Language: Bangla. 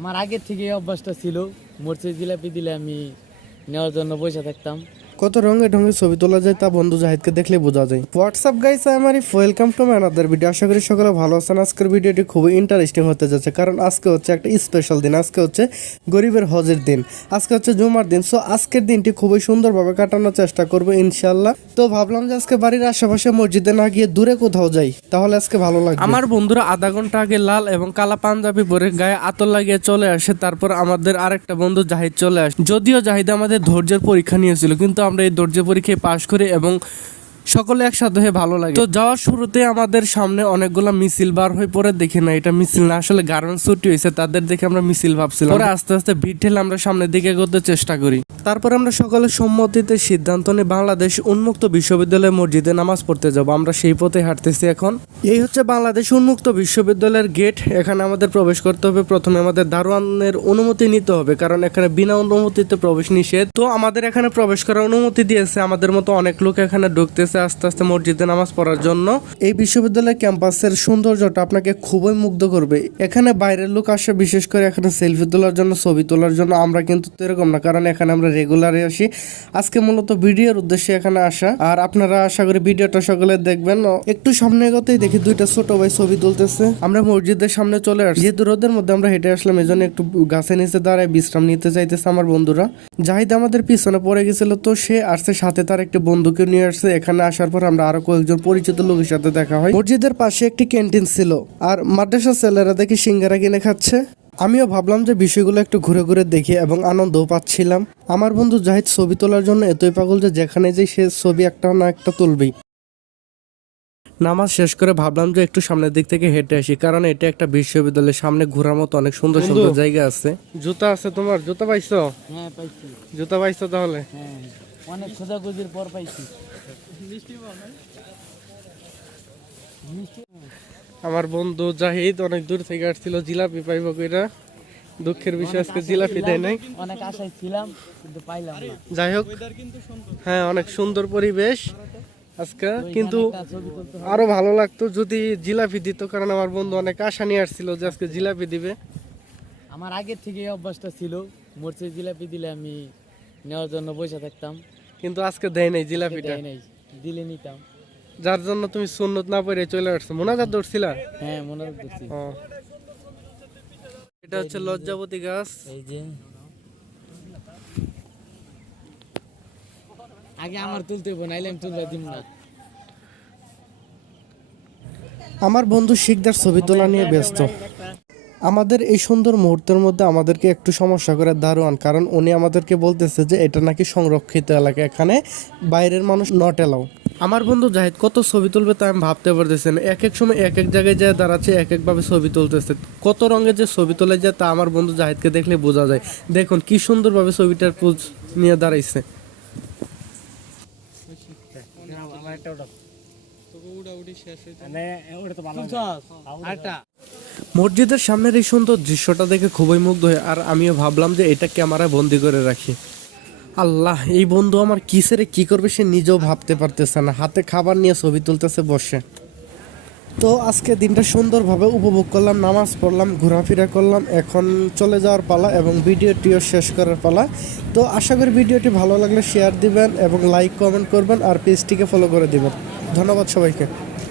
আমার আগের থেকে অভ্যাসটা ছিল মরচে জিলাপি দিলে আমি নেওয়ার জন্য বসে থাকতাম। কত রঙে ঢঙে ছবি তোলা যায় তা বন্ধু জাহিদকে দেখলে বোঝা যায়। হোয়াটসঅ্যাপ গাইস আমার welcome to my another video আশা করি সকলে ভালো আছেন। আজকের ভিডিওটি খুবই ইন্টারেস্টিং হতে যাচ্ছে, কারণ আজকে হচ্ছে একটা স্পেশাল দিন। আজকে হচ্ছে গরিবের হজের দিন। আজকে হচ্ছে জুমার দিন সো আজকের দিনটি খুবই সুন্দরভাবে কাটানোর চেষ্টা করব ইনশাল্লাহ তো ভাবলাম যে আজকে বাড়ির আশেপাশে মসজিদে না গিয়ে দূরে কোথাও যাই, তাহলে আজকে ভালো লাগবে। আমার বন্ধুরা আধা ঘণ্টা আগে লাল এবং কালা পাঞ্জাবি পরে গায়ে আতর লাগিয়ে চলে আসে, তারপর আমাদের আরেকটা বন্ধু জাহিদ চলে আসে। যদিও জাহিদ আমাদের ধৈর্যের পরীক্ষা নিয়েছিল, কিন্তু আমরা এই ধৈর্য পরীক্ষায় পাশ করে এবং সকলে একসাথে হয়ে ভালো লাগে। তো যাওয়ার শুরুতে আমাদের সামনে অনেকগুলো মিছিল বার হয়ে পরে দেখি না এটা মিছিল না আসলে গার্মেন্টস ছুটি হয়েছে তাদের দেখে আমরা মিছিল ভাবছিলাম। পরে আস্তে আস্তে ভিড় ঠেলে আমরা সামনের দিকে এগোতে চেষ্টা করি। তারপর আমরা সকলে সম্মতিতে সিদ্ধান্ত নিয়ে বাংলাদেশ উন্মুক্ত বিশ্ববিদ্যালয় মসজিদে নামাজ পড়তে যাব। আমরা সেই পথে হাঁটতেছি এখন। এই হচ্ছে বাংলাদেশ উন্মুক্ত বিশ্ববিদ্যালয়ের গেট। এখানে আমাদের প্রবেশ করতে হবে। প্রথমে আমাদের দারোয়ানের অনুমতি নিতে হবে কারণ এখানে বিনা অনুমতিতে প্রবেশ নিষেধ। তো আমাদের এখানে প্রবেশ করার অনুমতি দিয়েছে। আমাদের মতো অনেক লোক এখানে ঢুকতেছে। আস্তে আস্তে মসজিদে নামাজ পড়ার জন্য। এই বিশ্ববিদ্যালয় ক্যাম্পাসের সৌন্দর্যটা আপনাকে খুবই মুগ্ধ করবে। এখানে বাইরের লোক আসে, বিশেষ করে এখানে সেলফি তোলার জন্য, ছবি তোলার জন্য। আমরা কিন্তু এরকম না, কারণ এখানে আমরা রেগুলারে আসি। আজকে মূলত ভিডিওর উদ্দেশ্যে এখানে আসা। আর আপনারা আশা করি ভিডিওটা সকলে দেখবেন। একটু সামনে এগোতেই দেখি দুইটা ছোট ভাই ছবি তুলতেছে। আমরা মসজিদের সামনে চলে আসছি। যেহেতু রোদের মধ্যে আমরা হেঁটে আসলাম এই জন্য একটু গাছের নিচে দাঁড়ায় বিশ্রাম নিতে চাইতেছে আমার বন্ধুরা। জাহিদ আমাদের পিছনে পড়ে গেছিল, তো সে আসছে, সাথে তার একটি বন্ধুকে নিয়ে আসছে। এখানে আসার পর আমরা আরও কয়েকজন পরিচিত লোকের সাথে দেখা হয়। মসজিদের পাশে একটি ক্যান্টিন ছিল। আর মাদ্রাসার ছেলেরা দেখি সিঙ্গারা কিনে খাচ্ছে। আমিও ভাবলাম যে বিষয়গুলো একটু ঘুরে ঘুরে দেখি এবং আনন্দও পাচ্ছিলাম। আমার বন্ধু জাহিদ ছবি তোলার জন্য এতই পাগল যে যেখানে যাই সে ছবি একটা না একটা তুলবেই। নামাজ শেষ করে ভাবলাম যে একটু সামনের দিক থেকে হেঁটে আসি কারণ এটা একটা বিশ্ববিদ্যালয়ের সামনে ঘোরার মতো অনেক সুন্দর সুন্দর জায়গা আছে। জুতা আছে তোমার? জুতা পাইছো? হ্যাঁ পাইছি। জুতা পাইছো তাহলে? হ্যাঁ অনেক খোঁজাখুঁজির পর পাইছি। আমার বন্ধু জাহিদ অনেক দূর থেকে আসছিল জিলাপি পাইব কইরা। দুঃখের বিষয় আজকে জিলাপি দেয় নাই। অনেক আশায় ছিলাম কিন্তু পাইলাম না। যাই হোক হ্যাঁ অনেক সুন্দর পরিবেশ আজকে কিন্তু। আরও ভালো লাগতো যদি জিলাপি দিত কারণ আমার বন্ধু অনেক আশা নিয়ে আসছিল যে আজকে জিলাপি দিবে। আমার আগের থেকে অভ্যাসটা ছিল মরচে জিলাপি দিলে আমি নেওয়ার জন্য বসে থাকতাম। কিন্তু আজকে দেয় নাই জিলাপিটা। দেয় নাই। দিলে নিতাম। যার জন্য তুমি সুন্নত না পড়ে চলে আসছো। মোনাজাত ধরছিলা? হ্যাঁ মনে করছি এটা হচ্ছে লজ্জাবতী গাছ। এই যে। আগে আমার তুলতে নাইলে আমি তুলতে দিব না। আমার বন্ধু শিকদার ছবি তোলা নিয়ে ব্যস্ত। আমাদের এই সুন্দর মুহূর্তের মধ্যে আমাদেরকে একটু সমস্যা করে দারোয়ান কারণ উনি আমাদেরকে বলতেছে যে এটা নাকি সংরক্ষিত এলাকা এখানে বাইরের মানুষ নট এলাও আমার বন্ধু জাহিদ কত ছবি তুলবে তা আমি ভাবতে পারতেছি না। এক এক সময় এক এক জায়গায় যায় দাঁড়াচ্ছে এক একভাবে ছবি তুলতেছে। কত রঙের যে ছবি তোলা যায় তা আমার বন্ধু জাহিদকে দেখলে বোঝা যায়। দেখুন কি সুন্দরভাবে ছবিটার পোজ নিয়ে দাঁড়াইছে। মসজিদের সামনের এই সুন্দর দৃশ্যটা দেখে খুবই মুগ্ধ হয়ে, আর আমিও ভাবলাম যে এটা ক্যামেরায় বন্দি করে রাখি। আল্লাহ, এই বন্ধু আমার কিসেরে কি করবে সে নিজেও ভাবতে পারতেছে না। হাতে খাবার নিয়ে ছবি তুলতেছে, বসে। তো আজকে দিনটা সুন্দরভাবে উপভোগ করলাম, নামাজ পড়লাম, ঘোরাফেরা করলাম, এখন চলে যাওয়ার পালা এবং ভিডিওটিও শেষ করার পালা। তো আশা করি ভিডিওটি ভালো লাগলে শেয়ার দিবেন এবং লাইক কমেন্ট করবেন, আর পেজটিকে ফলো করে দিবেন। ধন্যবাদ সবাইকে।